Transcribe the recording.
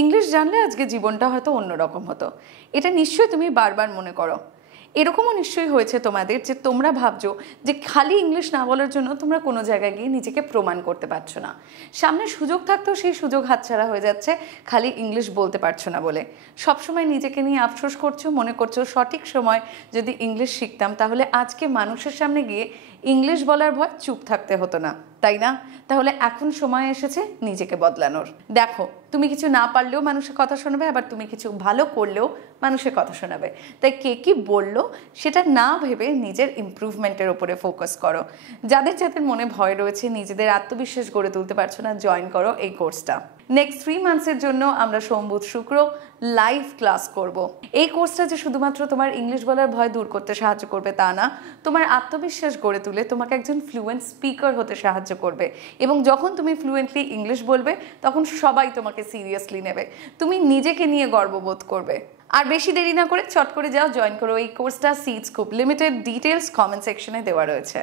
English জানলে আজকে জীবনটা হয়তো অন্যরকম হতো, এটা নিশ্চয়ই তুমি বারবার মনে করো। এরকমও নিশ্চয়ই হয়েছে তোমাদের যে তোমরা ভাবছো যে খালি ইংলিশ না বলার জন্য তোমরা কোনো জায়গায় গিয়ে নিজেকে প্রমাণ করতে পারছো না। সামনে সুযোগ থাকতেও সেই সুযোগ হাতছাড়া হয়ে যাচ্ছে খালি ইংলিশ বলতে পারছো না বলে। সবসময় নিজেকে নিয়ে আফসোস করছো, মনে করছো সঠিক সময় যদি ইংলিশ শিখতাম তাহলে আজকে মানুষের সামনে গিয়ে ইংলিশ বলার ভয় চুপ থাকতে হতো না, তাই না? তাহলে এখন সময় এসেছে নিজেকে বদলানোর। দেখো, তুমি কিছু না পারলেও মানুষের কথা শোনাবে, আবার তুমি কিছু ভালো করলেও মানুষের কথা শোনাবে। তাই কে কি বললো সেটা না ভেবে নিজের ইমপ্রুভমেন্টের উপরে ফোকাস করো। যাদের যাদের মনে ভয় রয়েছে, নিজেদের আত্মবিশ্বাস গড়ে তুলতে পারছো না, জয়েন করো এই কোর্সটা। নেক্সট 3 মান্থসের জন্য আমরা সোম বুধ শুক্র লাইভ ক্লাস করব। এই কোর্সটা যে শুধুমাত্র তোমার ইংলিশ বলার ভয় দূর করতে সাহায্য করবে তা না, তোমার আত্মবিশ্বাস গড়ে তুলে তোমাকে একজন ফ্লুয়েন্ট স্পিকার হতে সাহায্য করবে। এবং যখন তুমি ফ্লুয়েন্টলি ইংলিশ বলবে তখন সবাই তোমাকে সিরিয়াসলি নেবে, তুমি নিজেকে নিয়ে গর্ববোধ করবে। আর বেশি দেরি না করে চট করে যাও, জয়েন করো এই কোর্সটা। সিটস খুব লিমিটেড, ডিটেলস কমেন্ট সেকশনে দেওয়া রয়েছে।